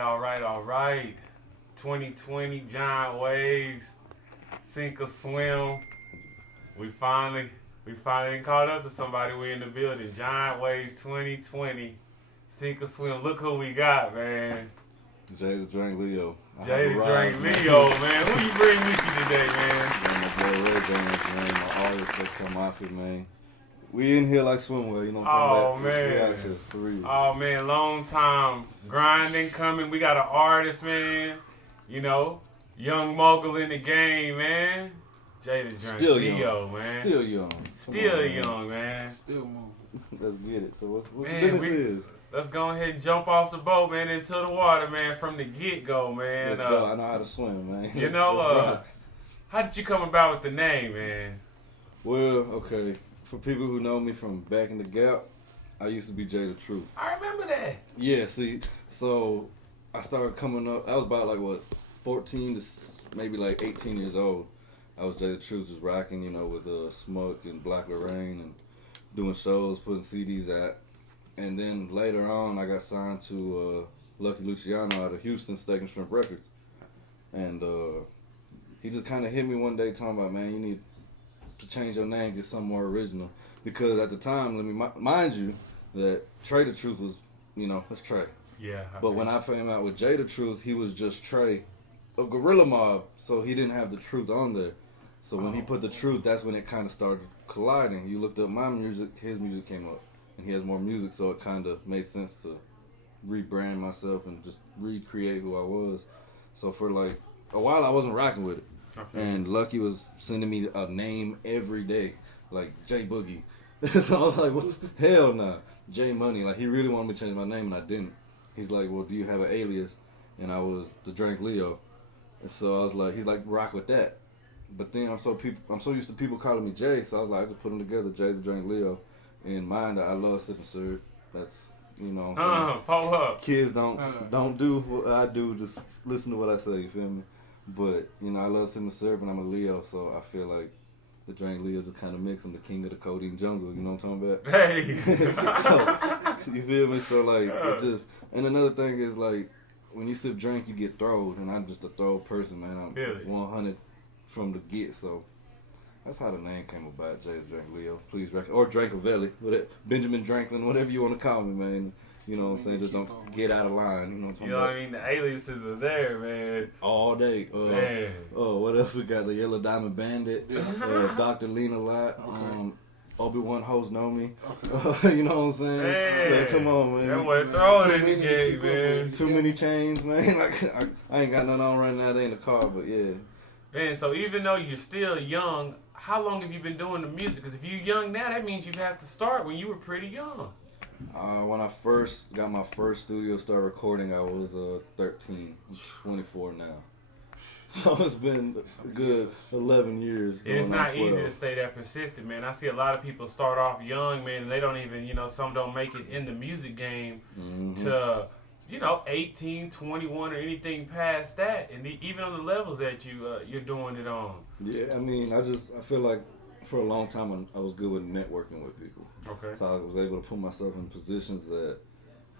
all right. 2020 giant waves, sink or swim. We finally caught up to somebody. We in the building. Giant waves 2020, sink or swim. Look who we got, man. Jay the Drink Leo. Jay the Drink Leo, man. Who you bring with you today, man? My boy Red Bands, man. My artist that come off it, man. We in here like swimwear, you know what I'm talking about? Man. We out here, for real. Oh, man. Long time grinding coming. We got an artist, man. You know, young mogul in the game, man. Jay the Drink Still Leo, young. man. Still young. Still young, man. Still moving. Let's get it. So what the Man, business is? Let's go ahead and jump off the boat, man, into the water, man, from the get-go, man. Let's go. I know how to swim, man. You know, how did you come about with the name, man? Well, okay. For people who know me from back in the Gap, I used to be Jay the Truth. I remember that. Yeah, see, so I started coming up. I was about 14 to maybe 18 years old. I was Jay the Truth, just rocking, with Smoke and Black Lorraine and doing shows, putting CDs out. And then later on, I got signed to Lucky Luciano out of Houston, Steak and Shrimp Records. And he just kind of hit me one day talking about, man, you need to change your name, get something more original. Because at the time, let me mind you, that Trey the Truth was, it's Trey. Yeah. But when I came out with Jay the Truth, he was just Trey of Gorilla Mob, so he didn't have the truth on there. So when he put the truth, that's when it kind of started colliding. You looked up my music, his music came up. And he has more music, so it kind of made sense to rebrand myself and just recreate who I was. So for a while, I wasn't rocking with it. Okay. And Lucky was sending me a name every day, like J Boogie. So I was like, what the hell nah. J Money. He really wanted me to change my name, and I didn't. He's like, well, do you have an alias? And I was the Drink Leo. And so I was like, he's like, rock with that. But then I'm so used to people calling me Jay, so I was like, I just put them together, Jay the Drink Leo. In mind, I love sipping syrup. That's, what I'm saying. Follow up. Kids don't do what I do, just listen to what I say, you feel me? But, I love sipping syrup and I'm a Leo, so I feel like the Drink Leo just kind of makes him the king of the codeine jungle, you know what I'm talking about? Hey! so, you feel me? So, it just, and another thing is, when you sip drink, you get throwed, and I'm just a throw person, man. I'm really? 100 from the get, so. That's how the name came about, Jay the Drink Leo. Please reckon, or Drankovelli, Benjamin Dranklin, whatever you want to call me, man. You know what I'm saying? Just don't get out of line. You know what I'm talking about? I mean? The aliases are there, man. All day. Man. Oh, what else we got? The Yellow Diamond Bandit, Dr. Lena Lot, Obi-Wan Hoes Know Me. Okay. You know what I'm saying? Man. Come on, man. That boy throwing in the game, man. Too many chains, man. I ain't got nothing on right now. They in the car, but yeah. Man, so even though you're still young, how long have you been doing the music? Because if you're young now, that means you have to start when you were pretty young. When I first got my first studio start recording, I was 13. I'm 24 now. So it's been a good 11 years. It's not easy to stay that persistent, man. I see a lot of people start off young, man, and they don't even, some don't make it in the music game to 18, 21, or anything past that, and even on the levels that you're doing it on. Yeah, I mean, I feel like for a long time I was good with networking with people. Okay. So I was able to put myself in positions that,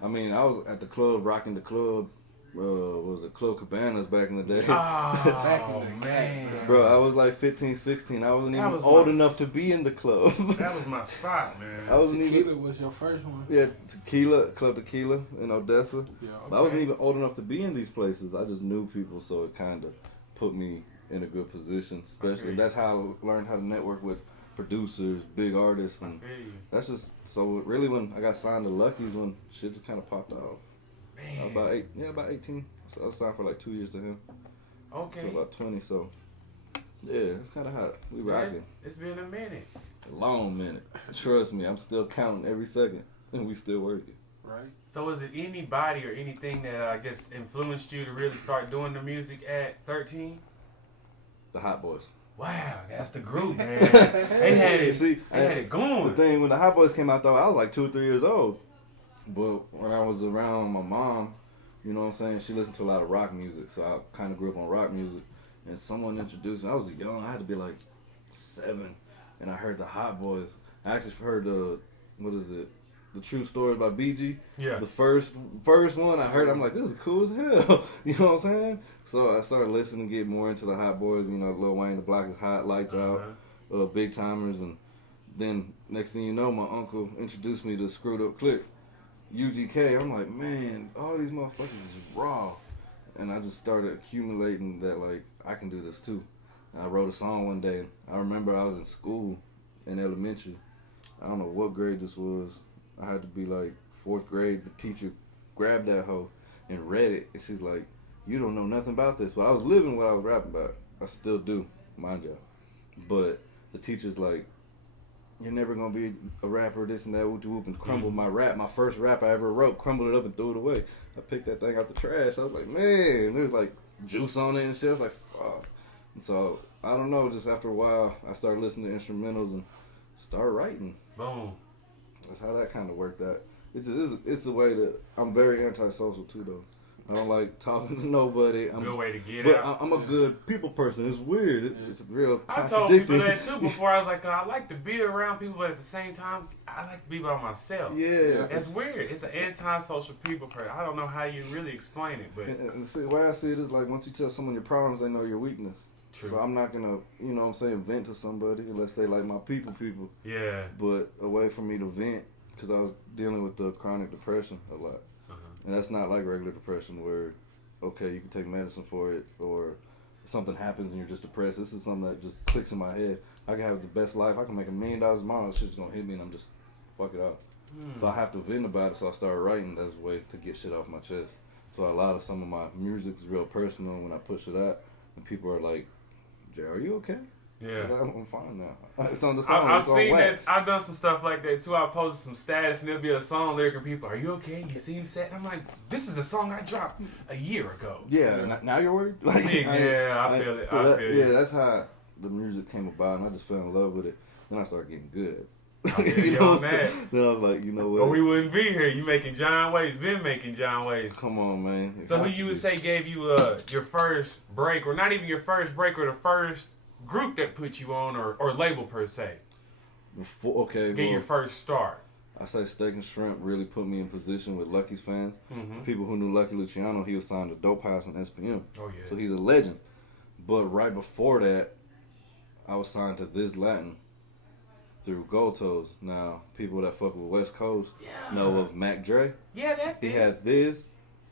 I was at the club, rocking the club. Was it Club Cabanas back in the day? Oh, man. Bro, I was 15, 16. I wasn't even old enough to be in the club. That was my spot, man. Tequila was your first one? Yeah, Club Tequila in Odessa. Yeah, okay. But I wasn't even old enough to be in these places. I just knew people, so it kind of put me in a good position. Especially, that's how I learned how to network with producers, big artists. And that's just, so really when I got signed to Lucky's, when shit just kind of popped off. Man. About 18. So I was signed for 2 years to him. Okay. So about 20. So yeah, it's kind of hot. We rocking. It's been a minute. A long minute. Trust me, I'm still counting every second, and we still working. Right. So is it anybody or anything that I guess influenced you to really start doing the music at 13? The Hot Boys. Wow, that's the group, man. They had it going. The thing when the Hot Boys came out though, I was 2 or 3 years old. But when I was around my mom, you know what I'm saying, she listened to a lot of rock music, so I kind of grew up on rock music. And someone introduced me. I was young. I had to be 7, and I heard the Hot Boys. I actually heard The True Story by BG. Yeah. The first one I heard, I'm like, this is cool as hell. You know what I'm saying? So I started listening, get more into the Hot Boys. You know, Lil Wayne, The Block Is Hot, Lights Out, Big Timers, and then next thing you know, my uncle introduced me to Screwed Up Click, UGK. I'm like, man, all these motherfuckers is raw, and I just started accumulating that like I can do this too. And I wrote a song one day. I remember I was in school in elementary. I don't know what grade this was. I had to be like 4th grade. The teacher grabbed that hoe and read it, and she's like, you don't know nothing about this. But I was living what I was rapping about. I still do, mind you. But the teacher's like, you're never going to be a rapper, this and that, whoop, and crumbled my rap. My first rap I ever wrote, crumbled it up and threw it away. I picked that thing out the trash. I was like, man, there was like juice on it and shit. I was like, fuck. And so, I don't know, just after a while, I started listening to instrumentals and started writing. Boom. That's how that kind of worked out. It just is. It's a way that I'm very antisocial too, though. I don't like talking to nobody. Good way to get but out. I'm a good people person. It's weird. It's real I told people contradicting. that too before. I was like, I like to be around people, but at the same time, I like to be by myself. Yeah, It's weird. It's an antisocial people person. I don't know how you really explain it, but and see, the way I see it is like once you tell someone your problems, they know your weakness. True. So I'm not gonna, you know what I'm saying, vent to somebody unless they like my people. yeah. But a way for me to vent, because I was dealing with the chronic depression a lot. And that's not like regular depression where, okay, you can take medicine for it or something happens and you're just depressed. This is something that just clicks in my head. I can have the best life. I can make $1 million a month. Shit's gonna hit me and I'm just fuck it up. So I have to vent about it. So I started writing as a way to get shit off my chest. So a lot of some of my music's real personal when I push it out. And people are like, Jay, are you okay? Yeah. I'm fine now. It's on the song. I've it's on seen wax. that. I've done some stuff like that too. I posted some status and there'll be a song lyric and people, are you okay? You seem sad. I'm like, this is a song I dropped a year ago. Yeah, now you're worried? Like, Yeah, I feel it. So I feel yeah, it. that's how the music came about, and I just fell in love with it. Then I started getting good. Oh, yeah, You you know on what I'm that. saying? Then I was like, you know what? Or we wouldn't be here. You making John Ways, been making John Ways. Come on, man. It So who has you to would be. say gave you your first break, or not even your first break, or the first group that put you on, or label per se? Okay, Get your well, first start. I say Steak and Shrimp really put me in position with Lucky's fans. Mm-hmm. People who knew Lucky Luciano, he was signed to Dope House and SPM. Oh yeah. So he's a legend. But right before that, I was signed to Thizz Latin through Gold Toes. Now, people that fuck with West Coast know of Mac Dre. Yeah, that He did. had Thizz.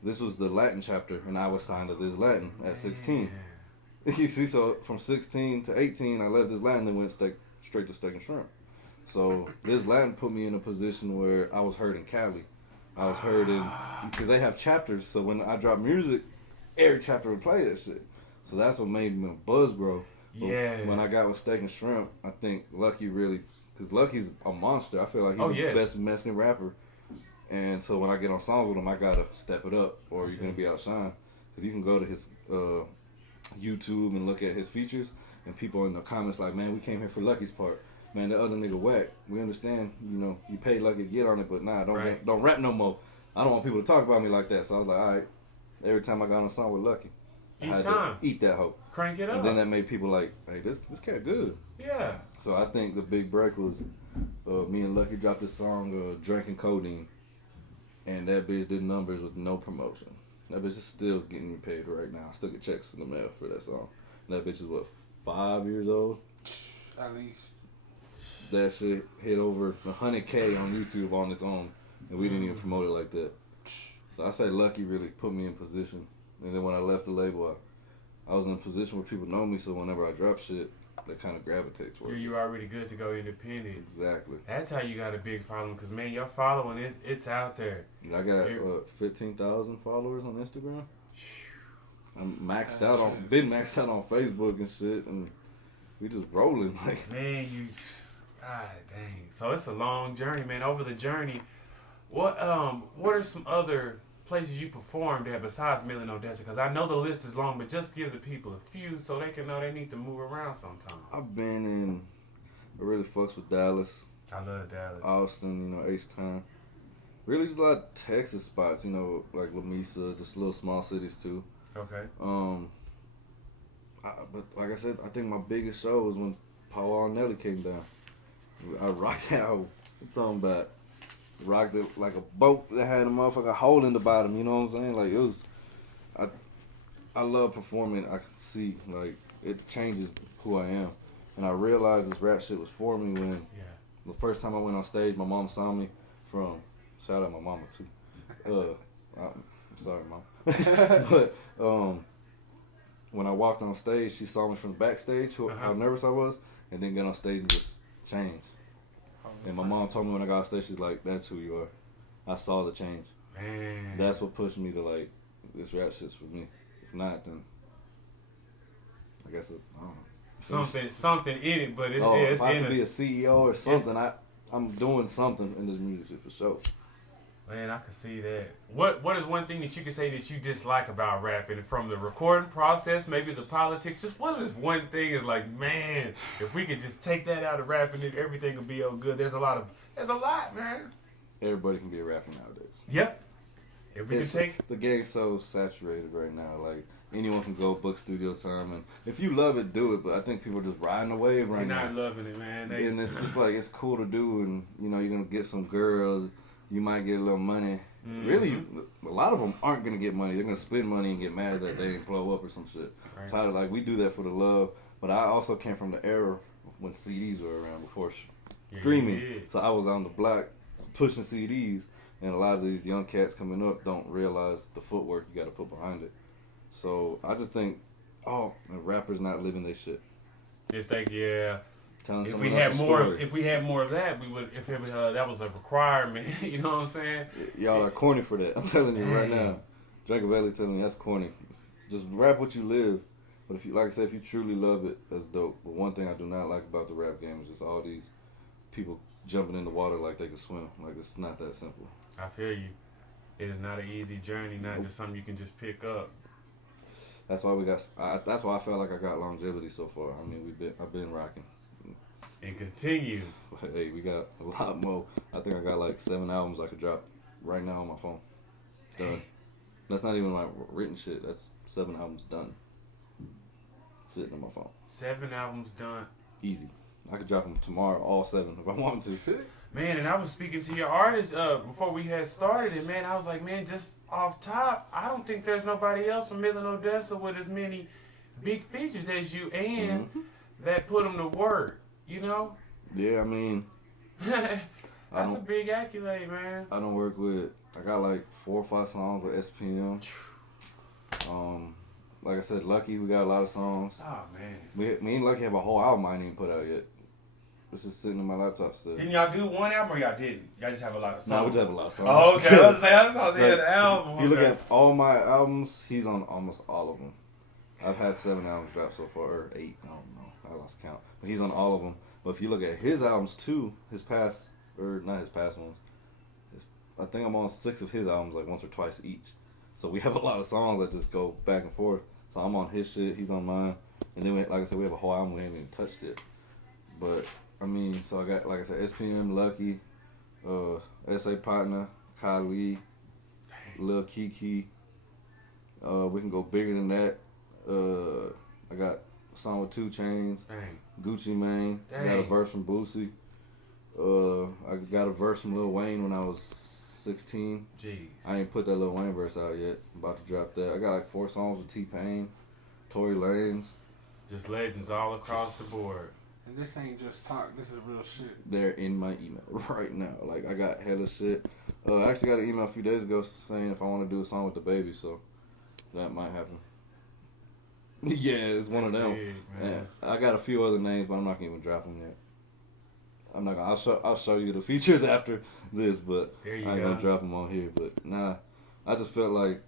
This was the Latin chapter, and I was signed to Thizz Latin at 16. You see, so from 16 to 18, I left Thizz Latin and went straight to Steak and Shrimp. So Thizz Latin put me in a position where I was heard in Cali. I was heard in, because they have chapters, so when I drop music, every chapter would play that shit. So that's what made me a buzz, bro. But Yeah. when I got with Steak and Shrimp, I think Lucky really, because Lucky's a monster. I feel like he's Oh, the yes. best Mexican rapper. And so when I get on songs with him, I gotta step it up, or you're gonna be outshined. Because you can go to his YouTube and look at his features, and people in the comments like, "Man, we came here for Lucky's part. Man, the other nigga whack. We understand, you know, you paid Lucky to get on it, but nah, Right. don't rap no more. I don't want people to talk about me like that." So I was like, all right. Every time I got on a song with Lucky, I Each had time. to eat that hoe. Crank it up. And then that made people like, hey, this cat good. Yeah. So I think the big break was me and Lucky dropped this song, Drinking Codeine, and that bitch did numbers with no promotion. That bitch is still getting me paid right now. I still get checks in the mail for that song. And that bitch is what, 5 years old? At least. That shit hit over 100K on YouTube on its own, and we didn't even promote it like that. So I say Lucky really put me in position. And then when I left the label, I was in a position where people know me, so whenever I drop shit, they kind of gravitate towards it. You're already good to go independent. Exactly. That's how you got a big following, because, man, your following, it's out there. And I got 15,000 followers on Instagram. I'm been maxed out on Facebook and shit, and we just rolling like. Man, God dang. So it's a long journey, man. Over the journey, what are some other places you performed at besides Million Odessa? Because I know the list is long, but just give the people a few so they can know they need to move around sometime. I've been in. I really fucks with Dallas, I love Dallas. Austin, you know, H-Town. Really just a lot of Texas spots, you know, like La Mesa, just little small cities too. Okay. But like I said, I think my biggest show was when Paul Wall and Nelly came down. I rocked out. I'm talking about rocked it like a boat that had a motherfucker hole in the bottom. You know what I'm saying? Like it was. I love performing. I can see like it changes who I am, and I realized this rap shit was for me when the first time I went on stage, my mom saw me from. Shout out my mama too. I'm sorry, mom. But when I walked on stage, she saw me from the backstage, how nervous I was, and then get on stage and just change. And my mom told me when I got on stage, she's like, "That's who you are." I saw the change. Man. That's what pushed me to like this rap shit's for me. If not, then I guess I don't know. Something in it, but it's if I in have to be a CEO or something, I'm doing something in this music shit for sure. Man, I can see that. What is one thing that you can say that you dislike about rapping? From the recording process, maybe the politics, just what is one thing is like, man, if we could just take that out of rapping, then everything would be all good. There's a lot, man. Everybody can be a rapper nowadays. Yep. If we could take... The game's so saturated right now, like, anyone can go book studio time, and if you love it, do it, but I think people are just riding the wave right now. They're not loving it, man. And it's just like, it's cool to do, and, you know, you're going to get some girls, you might get a little money. Mm-hmm. Really, a lot of them aren't going to get money. They're going to spend money and get mad that they didn't blow up or some shit. Right. So, like, we do that for the love, but I also came from the era when CDs were around before streaming. Yeah. So I was on the block pushing CDs, and a lot of these young cats coming up don't realize the footwork you got to put behind it. So I just think, rappers not living their shit. If we had more of that, we would. If that was a requirement, you know what I'm saying? Y'all are corny for that. I'm telling you right now. Drakaveli telling me that's corny. Just rap what you live. But if you, like I said, if you truly love it, that's dope. But one thing I do not like about the rap game is just all these people jumping in the water like they can swim. Like it's not that simple. I feel you. It is not an easy journey. Not just something you can just pick up. That's why that's why I felt like I got longevity so far. I mean, I've been rocking. And continue. Hey, we got a lot more. I think I got like 7 albums I could drop right now on my phone. Done. That's not even my written shit. That's 7 albums done. Sitting on my phone. 7 albums done. Easy. I could drop them tomorrow, all 7, if I wanted to. Man, and I was speaking to your artist before we had started, and man, I was like, man, just off top, I don't think there's nobody else from Midland, Odessa with as many big features as you, and that put them to work. You know? Yeah, I mean... That's a big accolade, man. I don't work with... I got like 4 or 5 songs with SPM. Like I said, Lucky, we got a lot of songs. Oh, man. Me and Lucky have a whole album I ain't even put out yet. It's just sitting in my laptop still. Didn't y'all do one album or y'all didn't? Y'all just have a lot of songs? No, we just have a lot of songs. Oh, okay. I was saying, I thought they had an album. If you look at all my albums, he's on almost all of them. I've had 7 albums dropped so far, or 8, I don't know. I lost count. But he's on all of them. But if you look at his albums too, not his past ones, I think I'm on 6 of his albums, like once or twice each. So we have a lot of songs that just go back and forth. So I'm on his shit, he's on mine. And then, like I said, we have a whole album we haven't even touched it. But, I mean, so I got, like I said, SPM, Lucky, S.A. Partner, Kylie, Lil Kiki. We can go bigger than that. I got a song with 2 Chainz, Gucci Mane. I got a verse from Boosie. I got a verse from Lil Wayne when I was 16. Jeez. I ain't put that Lil Wayne verse out yet. I'm about to drop that. I got like 4 songs with T-Pain, Tory Lanez. Just legends all across the board. And this ain't just talk, this is real shit. They're in my email right now. Like, I got hella shit. I actually got an email a few days ago saying if I want to do a song with the baby, so that might happen. Yeah, it's one of them. Big, man. Yeah. I got a few other names, but I'm not gonna even drop them yet. I'm not gonna. I'll show you the features after this, but I ain't gonna drop them on here. But nah, I just felt like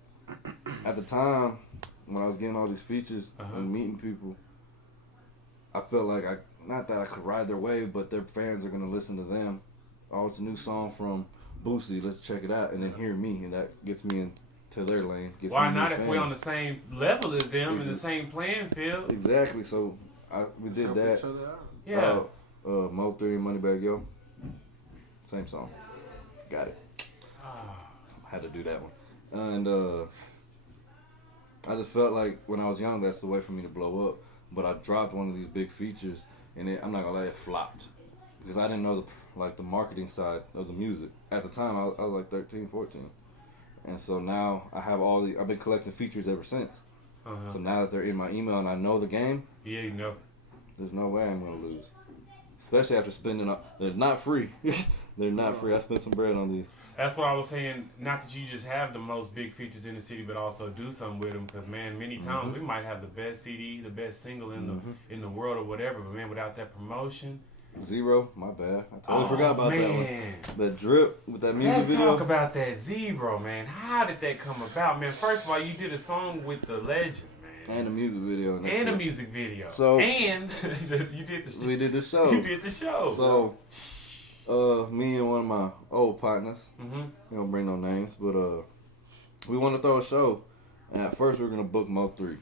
at the time when I was getting all these features and meeting people, I felt like not that I could ride their wave, but their fans are gonna listen to them. Oh, it's a new song from Boosie. Let's check it out, and then hear me, and that gets me into their lane. Why not if we're on the same level as them in the same playing field? Exactly. So we did that. Yeah. Mo 3 and Moneybagg Yo. Same song. Got it. Had to do that one. And I just felt like when I was young, that's the way for me to blow up. But I dropped one of these big features, and I'm not gonna lie, it flopped because I didn't know like the marketing side of the music. At the time, I was like 13, 14. And so now I have I've been collecting features ever since. So now that they're in my email and I know the game, Yeah, you know. there's no way I'm going to lose. Especially after spending, they're not free. They're not free. I spent some bread on these. That's what I was saying. Not that you just have the most big features in the city, but also do something with them. Because man, many times we might have the best CD, the best single in the world or whatever. But man, without that promotion, Zero, my bad. I totally forgot about that one. That drip with that music Let's video. talk about that Zero, man. How did that come about, man? First of all, you did a song with the legend, man. And the music video. And a music video. So and you did the show. We did the show. You did the show. So, me and one of my old partners, we don't bring no names, but we want to throw a show. And at first we were going to book Mo3.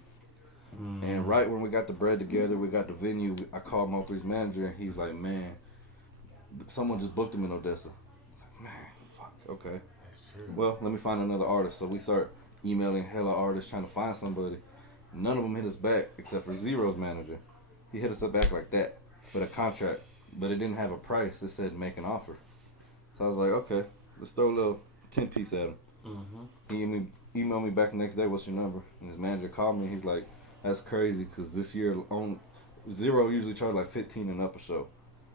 And right when we got the bread together, we got the venue, I called Mo3's manager, and he's like, man, someone just booked him in Odessa. I'm like, man, fuck, okay. That's true. Well, let me find another artist. So we start emailing hella artists trying to find somebody. None of them hit us back except for Zero's manager. He hit us back like that with a contract, but it didn't have a price. It said make an offer. So I was like, okay, let's throw a little 10-piece at him. He emailed me back the next day, what's your number? And his manager called me. He's like, that's crazy because this year on Zero usually charge like 15 and up a show.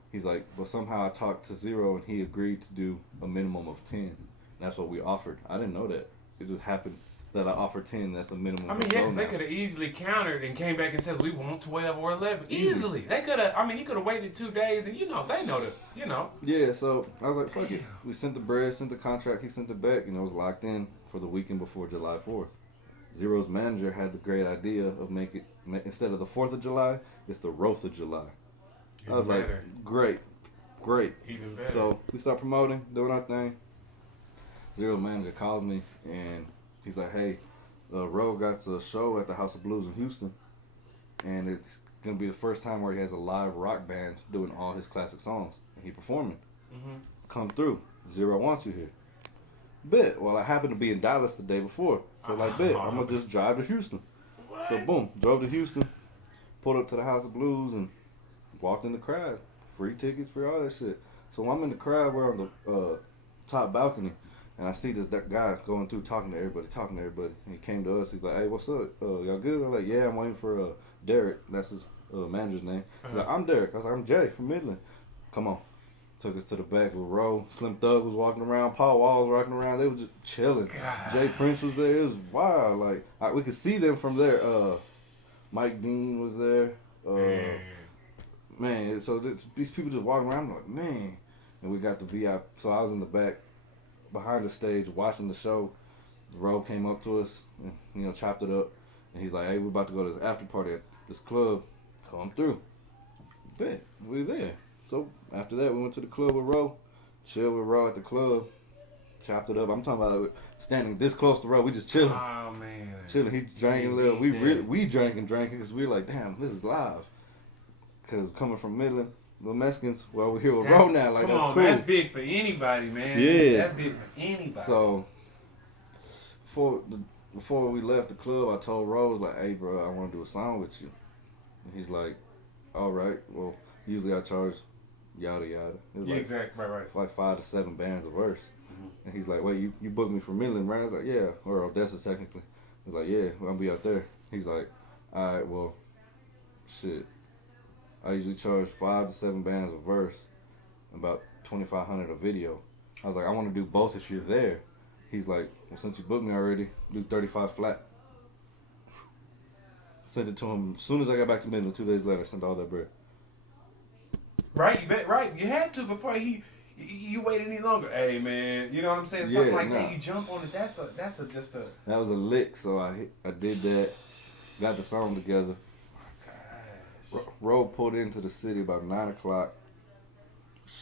He's like, but somehow I talked to Zero and he agreed to do a minimum of 10. That's what we offered. I didn't know that. It just happened that I offered 10. That's the minimum. I mean, yeah, because they could have easily countered and came back and says we want 12 or 11 easily. They could have. I mean, he could have waited 2 days, and they know that. Yeah, so I was like, fuck it. We sent the bread, sent the contract. He sent it back. It was locked in for the weekend before July 4th. Zero's manager had the great idea of instead of the 4th of July, it's the Roth of July. Even I was better. like, great. Even better. So we start promoting, doing our thing. Zero manager called me and he's like, hey, Ro got a show at the House of Blues in Houston, and it's gonna be the first time where he has a live rock band doing all his classic songs and he performing. Come through. Zero wants you here. Bet. Well, I happened to be in Dallas the day before, so like, bet I'm gonna just drive to Houston. What? So boom, drove to Houston, pulled up to the House of Blues and walked in the crowd. Free tickets, free all that shit. So I'm in the crowd, we're on the top balcony. And I see that guy going through talking to everybody. And he came to us. He's like, hey, what's up? Y'all good? I'm like, yeah, I'm waiting for Derek. That's his manager's name. He's like, I'm Derek. I was like, I'm Jay from Midland. Come on. Took us to the back with Ro. Slim Thug was walking around. Paul Wall was walking around. They was just chilling. God. Jay Prince was there. It was wild. Like, we could see them from there. Mike Dean was there. Man, so these people just walking around. I'm like, man. And we got the VIP. So I was in the back, behind the stage, watching the show. Ro came up to us and, chopped it up. And he's like, hey, we're about to go to this after party at this club. Come through. Bet. We there. So after that, we went to the club with Ro. Chilled with Ro at the club. Chopped it up. I'm talking about standing this close to Ro. We just chilling. Oh, man. Chilling. He drank a little. We drank because we were like, damn, this is live. Because coming from Midland, the Mexicans, well, we're here with Ro now. Like, that's cool. That's big for anybody, man. Yeah. That's big for anybody. So, before we left the club, I told Ro, I was like, hey, bro, I want to do a song with you. And he's like, all right. Well, usually I charge yada yada. It was exactly. Right. like 5 to 7 bands a verse. And he's like, wait, you booked me from Midland, right? I was like, yeah. Or Odessa, technically. He's like, yeah, I'll be out there. He's like, all right, well, shit. I usually charge 5 to 7 bands a verse, about $2,500 a video. I was like, I want to do both if you're there. He's like, well, since you booked me already, do 35 flat. Sent it to him as soon as I got back to Midland. 2 days later, sent all that bread. Right. You had to before you wait any longer. Hey, man, you know what I'm saying? Something like that. You jump on it. That's just a. That was a lick. So I did that. Got the song together. Ro pulled into the city about 9 o'clock.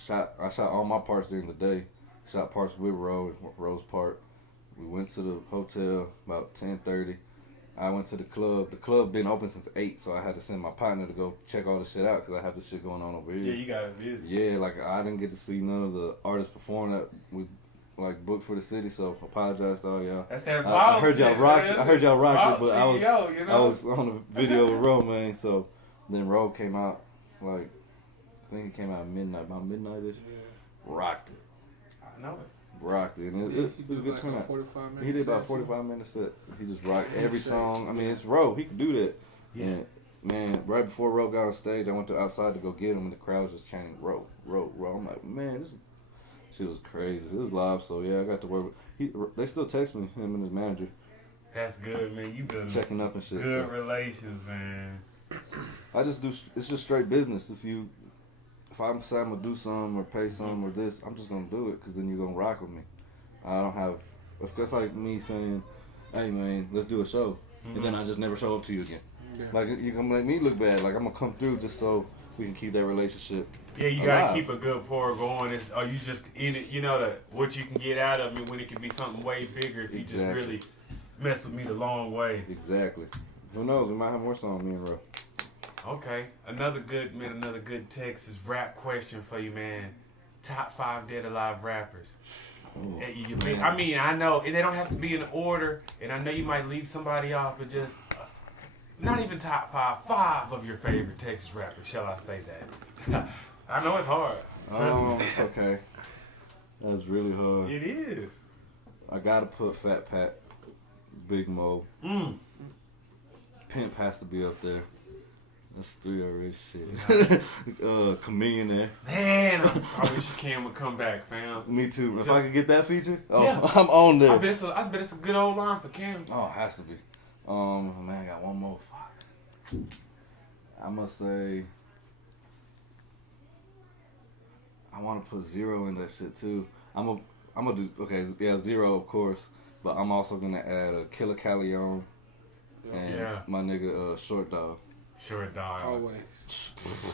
I shot all my parts during the day. Shot parts with Ro's part. We went to the hotel about 10:30. I went to the club. The club been open since 8, so I had to send my partner to go check all the shit out because I have this shit going on over here. Yeah, you got it busy. Yeah, like I didn't get to see none of the artists perform that we booked for the city, so apologize to all y'all. That's that I heard y'all rocked. I heard y'all rocked it, but CEO, I was on the video with Ro, man. So then Ro came out I think he came out at midnight, about midnight-ish. rocked it. I know it. Rocked it. And Yeah, it was a good turnout. 45 minutes. He did about 45 minutes set. He just rocked every song. I mean, it's Ro. He could do that. Yeah. And, man, right before Ro got on stage, I went to outside to go get him, and the crowd was just chanting Ro, Ro, Ro. I'm like, man, this shit was crazy. It was live, so yeah, I got to work with. They still text me, him and his manager. That's good, man. You building checking up and shit. Good relations, man. I just do. It's just straight business. If I'm saying I'm gonna do something or pay something or this, I'm just gonna do it because then you're gonna rock with me. I don't have. If that's like me saying, "Hey man, let's do a show," and then I just never show up to you again. Yeah. Like you're gonna make me look bad. Like I'm gonna come through just so we can keep that relationship. Yeah, you alive. gotta keep a good pour going. Are you just in it? You know what you can get out of it when it can be something way bigger if you just really mess with me the long way. Exactly. Who knows? We might have more songs, me and Ro. Okay, another good Texas rap question for you, man. Top 5 dead alive rappers. Ooh, I mean, I know, and they don't have to be in order, and I know you might leave somebody off, but just not even top 5 of your favorite Texas rappers. Shall I say that? I know it's hard. Trust me. Okay. That's really hard. It is. I gotta put Fat Pat, Big Mo. Pimp has to be up there. That's 3 already. Shit. Chameleon there. Man, I wish Cam would come back, fam. Me too. If I could get that feature, yeah. I'm on there. I bet it's a good old line for Cam. Oh, it has to be. Man, I got one more. Fuck. I must say, I want to put Zero in that shit too. I'm gonna do Zero of course, but I'm also gonna add a Killer Calleon and my nigga Short Dog. Short Dog. Always.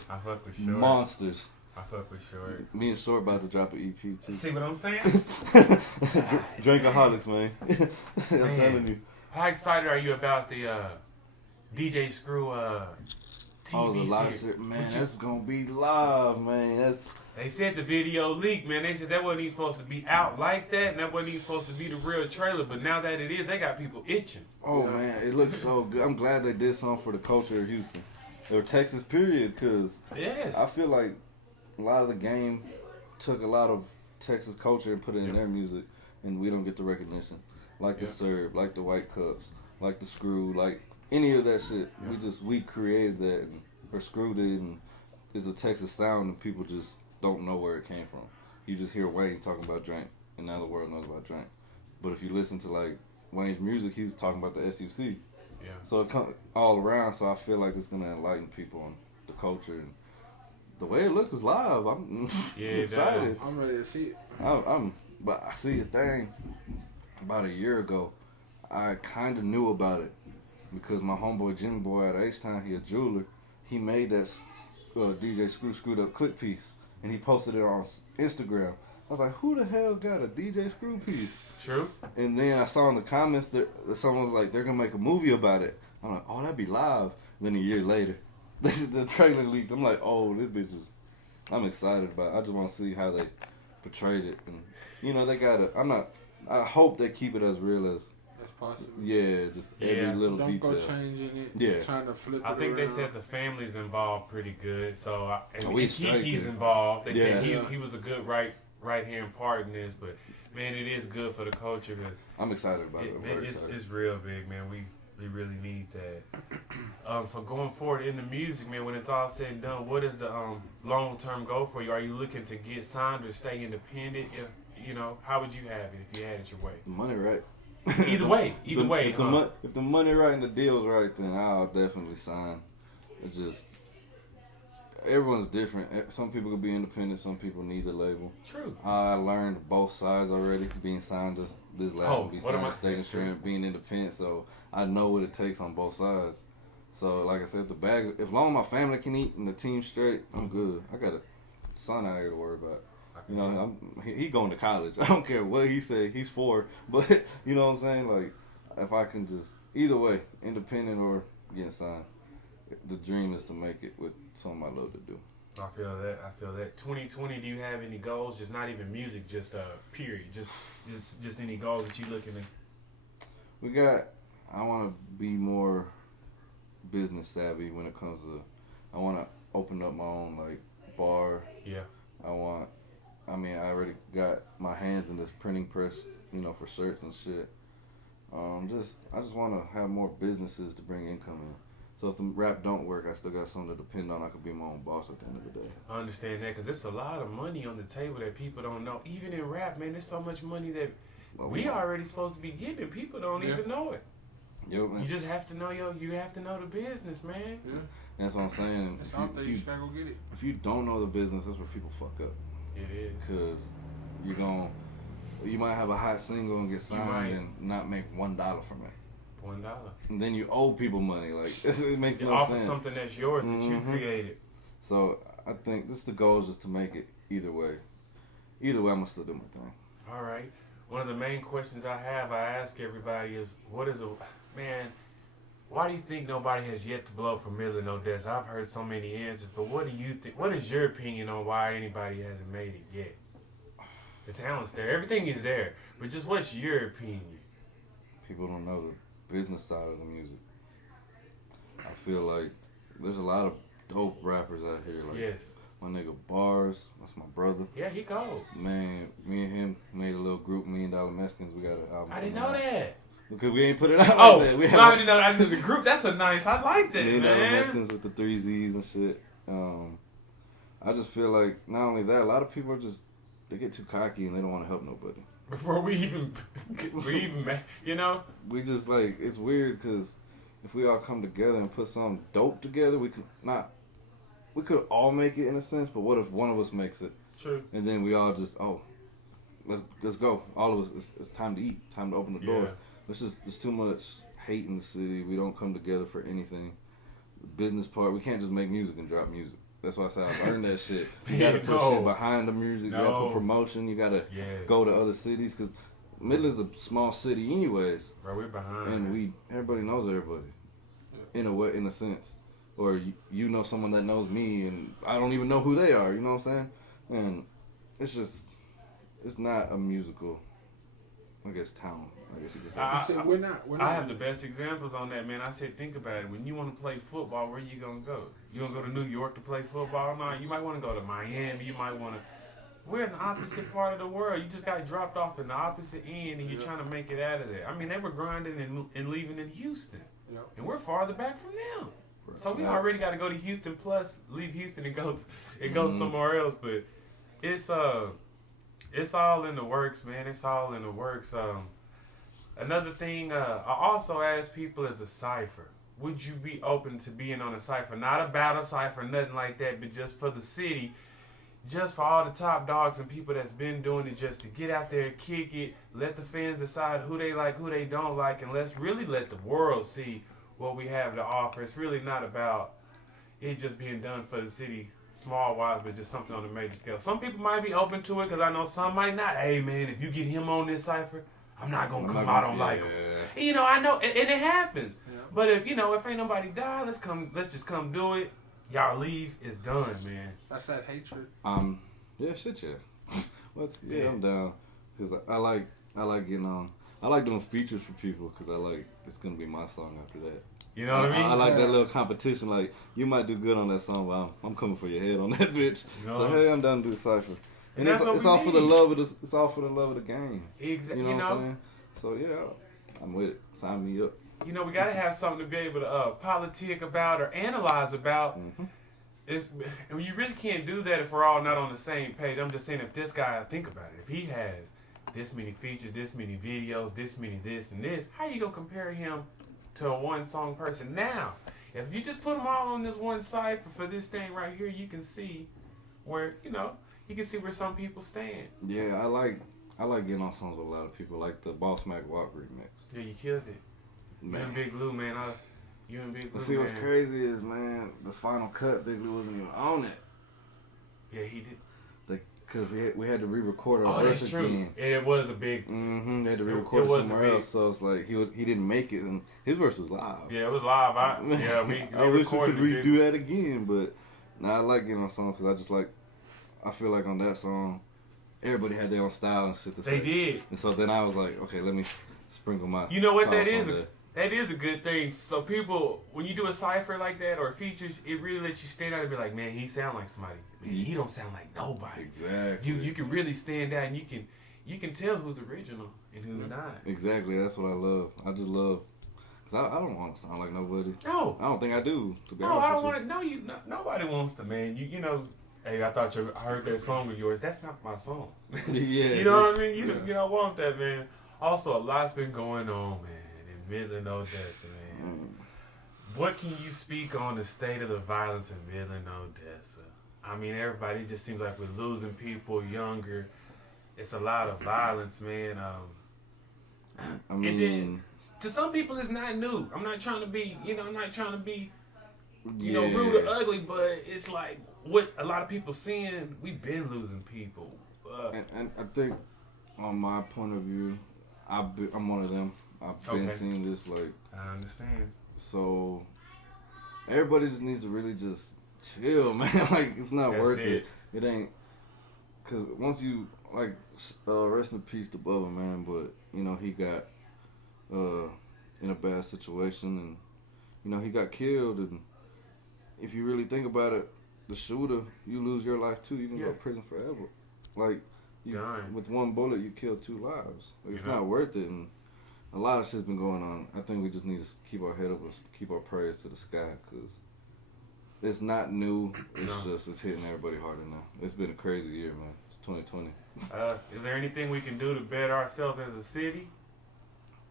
I fuck with Short. Monsters. I fuck with Short. Me and Short about to drop an EP too. See what I'm saying? Drinkaholics, man. I'm telling you. How excited are you about the DJ Screw TV the live series? man, that's gonna be live, man. They said the video leaked, man. They said that wasn't even supposed to be out like that, and that wasn't even supposed to be the real trailer. But now that it is, they got people itching. Oh man, it looks so good. I'm glad they did something for the culture of Houston or Texas, period. Because I feel like a lot of the game took a lot of Texas culture and put it in their music, and we don't get the recognition. Like the Serb, like the White Cups, like the Screw, like any of that shit. We created that or Screw did, and it's a Texas sound, and people just don't know where it came from. You just hear Wayne talking about drink, and now the world knows about drink. But if you listen to like Wayne's music, he's talking about the SUC. Yeah. So it comes all around. So I feel like it's gonna enlighten people on the culture and the way it looks is live. I'm excited. I'm ready to see it. But I see a thing about a year ago. I kind of knew about it because my homeboy Jimmy Boy at H-Town, he a jeweler. He made that DJ Screwed Up click piece. And he posted it on Instagram. I was like, who the hell got a DJ Screw piece? True. And then I saw in the comments that someone was like, they're going to make a movie about it. I'm like, oh, that'd be live. Then a year later, the trailer leaked. I'm like, oh, this bitch is... I'm excited about it. I just want to see how they portrayed it. And, they got to... I hope they keep it as real as possible. Yeah, just every little don't detail. Don't go changing it. Yeah. Trying to flip it I think around. they said the family's involved pretty good. So and we Kiki's involved. They said Yeah. he was a good right hand part in this. But man, it is good for the culture because I'm excited about it. It's real big, man. We really need that. So going forward in the music, man, when it's all said and done, what is the long-term goal for you? Are you looking to get signed or stay independent? If how would you have it if you had it your way? Money right. Either way. If the money right and the deal's right, then I'll definitely sign. It's just everyone's different. Some people could be independent. Some people need the label. True. I learned both sides already. Being signed to this label, being signed to Steak and Shrimp, being independent. So I know what it takes on both sides. So like I said, if long as my family can eat and the team's straight, I'm good. I got a son out here to worry about. He going to college. I don't care what he say. He's 4. But, you know what I'm saying? Like, if I can just, either way, independent or getting signed, the dream is to make it with something I love to do. I feel that. 2020, do you have any goals? Just not even music, just period. Just any goals that you looking at? I want to be more business savvy when it comes to, I want to open up my own, like, bar. Yeah. I want I mean, I already got my hands in this printing press, for shirts and shit. I just want to have more businesses to bring income in. So if the rap don't work, I still got something to depend on. I could be my own boss at the end of the day. I understand that because it's a lot of money on the table that people don't know. Even in rap, man, there's so much money that we already supposed to be getting. People don't even know it. Yo, man. You just have to know you have to know the business, man. Yeah. That's what I'm saying. It's out there. You just gotta go get it. If you don't know the business, that's where people fuck up. It is. Because you might have a hot single and get signed and not make $1 from it. $1. And then you owe people money. Like, it makes no offer sense. Something that's yours that you created. So I think the goal is just to make it either way. Either way, I'm gonna still do my thing. All right. One of the main questions I ask everybody is, why do you think nobody has yet to blow for Million Odessa? I've heard so many answers, but what do you think? What is your opinion on why anybody hasn't made it yet? The talent's there. Everything is there. But just what's your opinion? People don't know the business side of the music. I feel like there's a lot of dope rappers out here. Like, yes. My nigga Bars, that's my brother. Yeah, he cold. Man, me and him made a little group, $1 Million Mexicans. We got an album. I didn't know that. Because we ain't put it out like that. I didn't know that. I knew the group. That's a nice. I like that, $1 Million man. Mexicans with the 3 Z's and shit. I just feel like not only that, a lot of people they get too cocky and they don't want to help nobody. Before we even, We just like, it's weird because if we all come together and put something dope together, we could all make it in a sense, but what if one of us makes it? True. And then we all just, let's go. All of us, it's time to eat, time to open the door. There's too much hate in the city. We don't come together for anything. The business part, we can't just make music and drop music. That's why I say I've earned that shit. You gotta put shit behind the music. You gotta put promotion. You gotta go to other cities because Midland's a small city, anyways. Bro, we're behind. And everybody knows everybody, in a way, in a sense. Or you know someone that knows me, and I don't even know who they are. You know what I'm saying? And it's not a musical, I guess, town. I guess you could say. We're not. I have the best examples on that, man. I said, think about it. When you want to play football, where you gonna go? You gonna go to New York to play football? No, you might want to go to Miami. You might want to. We're in the opposite part of the world. You just got dropped off in the opposite end, and you're trying to make it out of there. I mean, they were grinding and leaving in Houston, and we're farther back from them. So we already got to go to Houston, plus leave Houston and go somewhere else. But it's all in the works, man. It's all in the works. Another thing, I also ask people as a cipher, would you be open to being on a cipher? Not a battle cipher, nothing like that, but just for the city, just for all the top dogs and people that's been doing it, just to get out there, kick it, let the fans decide who they like, who they don't like, and let's really let the world see what we have to offer. It's really not about it just being done for the city, small wise, but just something on a major scale. Some people might be open to it because I know some might not. Hey, man, if you get him on this cipher, I'm not going to come. I don't like him. I know, and it happens. Yeah. But if ain't nobody die, let's just come do it. Y'all leave, it's done, man. That's that hatred. Yeah, shit, yeah. Yeah, I'm down. Because I like getting on. I like doing features for people because it's going to be my song after that. You know what I mean? I like that little competition. Like, you might do good on that song, but I'm coming for your head on that bitch. So, hey, I'm done to do Cypher. And it's all for the love of it's all for the love of the game. Exactly. You know what I'm saying? So, yeah, I'm with it. Sign me up. We got to have something to be able to politic about or analyze about. Mm-hmm. You really can't do that if we're all not on the same page. I'm just saying, if this guy, think about it, if he has this many features, this many videos, this many this and this, how you going to compare him to a one-song person? Now, if you just put them all on this one cipher for this thing right here, you can see where, you can see where some people stand. Yeah, I like getting on songs with a lot of people, like the Boss Mac Walk remix. Yeah, you killed it. Man. You and Big Lou, man. You and Big Lou, see, what's crazy is, man, the final cut, Big Lou wasn't even on it. Yeah, he did. Because we had to re-record our verse again. And it was a big... They had to re-record it somewhere else, so it's like he didn't make it, and his verse was live. Yeah, it was live. We I wish we could redo that again, but I like getting on songs because I feel like on that song, everybody had their own style and shit to say. They did. And so then I was like, okay, let me sprinkle my You know what that is? There. That is a good thing. So people, when you do a cipher like that or features, it really lets you stand out and be like, man, he sound like somebody. Man, he don't sound like nobody. Exactly. You can really stand out and you can tell who's original and who's not. Exactly. That's what I love. I just love. Cause I don't want to sound like nobody. No. I don't think I do. To be No, honest I don't with want to. No, nobody wants to, man. You know. Hey, I heard that song of yours. That's not my song. you. Yeah. You know what I mean? You don't want that, man. Also, a lot's been going on, man, in Midland, Odessa, man. What can you speak on the state of the violence in Midland, Odessa? I mean, everybody, it just seems like we're losing people younger. It's a lot of violence, man. I mean, and then, to some people, it's not new. I'm not trying to be, rude or ugly, but it's like what a lot of people seeing. We've been losing people. And I think, on my point of view, I'm one of them. I've been seeing this like. I understand. So everybody just needs to really just chill, man. Like it's not worth it. It ain't. Cause once you like, rest in peace to Bubba, man. But he got in a bad situation, and he got killed. And if you really think about it, the shooter, you lose your life too. You can go to prison forever. Like with one bullet, you kill 2 lives. Like, it's not worth it. And a lot of shit's been going on. I think we just need to keep our head up and keep our prayers to the sky, because it's not new. It's it's hitting everybody harder now. It's been a crazy year, man. It's 2020. Is there anything we can do to better ourselves as a city?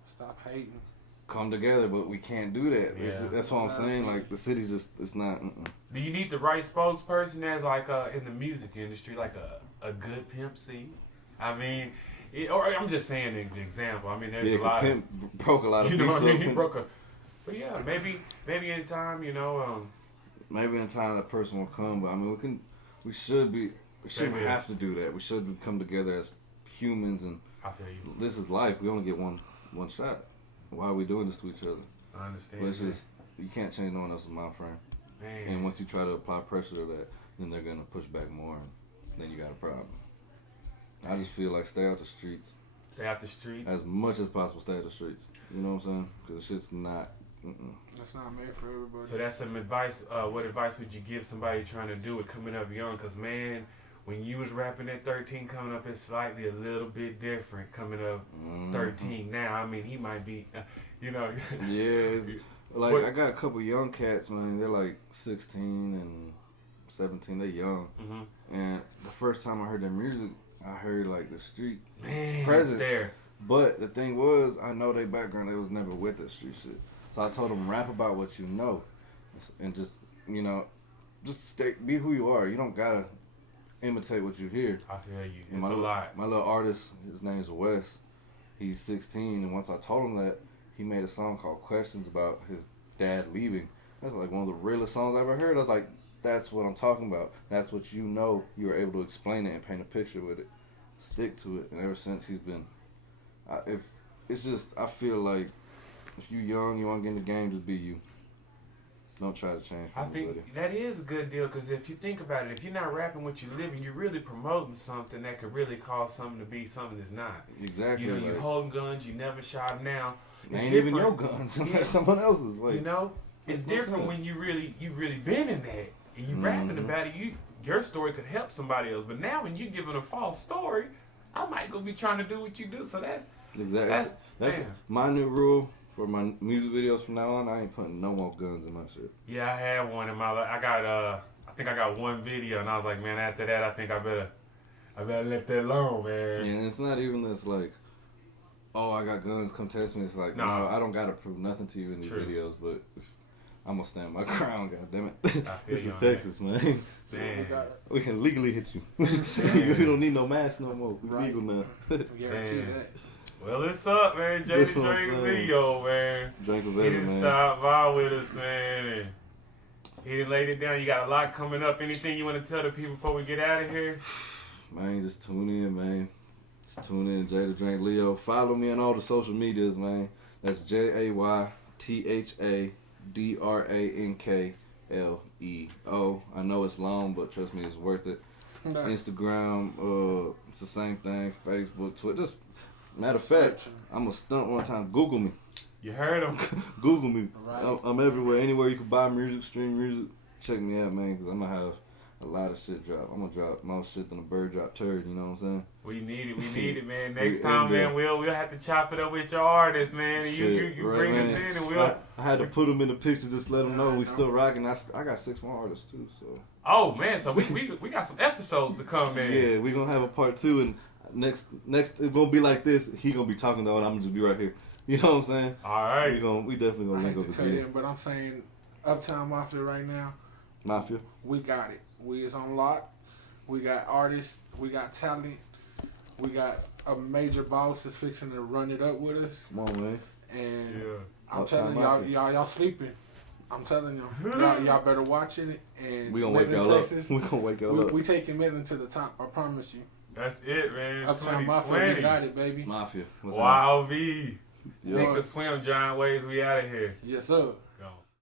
Stop hating. Come together, but we can't do that. Yeah. That's what I'm saying. Like the city's just, it's not. Do you need the right spokesperson as like in the music industry, like a good Pimp C? I mean, or I'm just saying an example. I mean, there's a lot. Pimp broke a lot of. You know what I mean? He broke a. But yeah, maybe in time, maybe in time that person will come. But I mean, we shouldn't have to do that. We should come together as humans, and I feel you. This is life. We only get one shot. Why are we doing this to each other? I understand. But it's just, you can't change no one else's mind frame. Man. And once you try to apply pressure to that, then they're gonna push back more, and then you got a problem. I just feel like stay out the streets. Stay out the streets. As much as possible, stay out the streets. You know what I'm saying? Because the shit's not. That's not made for everybody. So that's some advice. What advice would you give somebody trying to do it coming up young? Because man, when you was rapping at 13 coming up, it's slightly a little bit different coming up 13 now. I mean, he might be, Yeah, like I got a couple young cats, man. They're like 16 and 17. They're young. Mm-hmm. And the first time I heard their music, I heard like the street presence. There. But the thing was, I know their background. They was never with that street shit. So I told them, rap about what you know, and just be who you are. You don't gotta imitate what you hear. I feel you. And it's a lot. My little artist, his name's Wes. He's 16, and once I told him that, he made a song called Questions about his dad leaving. That's like one of the realest songs I ever heard. I was like, that's what I'm talking about. That's what you know. You were able to explain it and paint a picture with it. Stick to it. And ever since he's been, I feel like if you're young, you want to get in the game, just be you. Don't try to change. I think that is a good deal, because if you think about it, if you're not rapping what you're living, you're really promoting something that could really cause something to be something that's not. Exactly. You're holding guns, you never shot them now. It's ain't even your guns. Someone else's. Like, it's different when you really been in that and you rapping about it. Your story could help somebody else, but now when you giving a false story, I might go be trying to do what you do. So that's my new rule. For my music videos from now on, I ain't putting no more guns in my shit. Yeah, I had one in my life. I think I got one video, and I was like, man, after that, I think I better let that alone, man. And it's not even this like, oh, I got guns, come test me. It's like, no, I don't gotta prove nothing to you in these videos, but I'm gonna stand my ground. God damn it, this is Texas, man. We can legally hit you. We don't need no mask no more. We legal now. Guarantee that. Well, it's up, man. Jada Drake video, man. Drake was he didn't stop by with us, man. And he didn't lay it down. You got a lot coming up. Anything you want to tell the people before we get out of here? Man, just tune in, man. Just tune in, Jada Drake Leo. Follow me on all the social medias, man. That's JayThadrankleo. I know it's long, but trust me, it's worth it. Instagram, it's the same thing. Facebook, Twitter. Just matter of fact, I'm gonna stunt one time. Google me. You heard him. Google me. Right. I'm everywhere. Anywhere you can buy music, stream music. Check me out, man, because I'm going to have a lot of shit drop. I'm going to drop more shit than a bird drop turd, you know what I'm saying? We need it, man. Next time, man, we'll have to chop it up with your artist, man. And you Right, bring man. us in and we'll... I had to put them in the picture, just let them know we still rocking. I got 6 more artists, too, so. Oh, man, so we got some episodes to come, man. Yeah, we're going to have a part 2, and next it's going to be like this. He going to be talking, though, and I'm going to just be right here. You know what I'm saying? All right. We definitely going to link up cut again. in, but I'm saying Uptown Mafia right now, Mafia. we got it. We is on lock. We got artists. We got talent. We got a major boss that's fixing to run it up with us. Come on, man. And Yeah. I'm Uptown telling y'all sleeping. I'm telling y'all better watch it. And We gonna wake Midland, y'all Texas, up. We gonna wake y'all up. we taking Midland to the top. I promise you. That's it, man. Uptown Mafia, we 2020. got it, baby. Mafia. What's up? YOV. Yeah. Sink or swim, giant waves. We out of here. Yes, sir.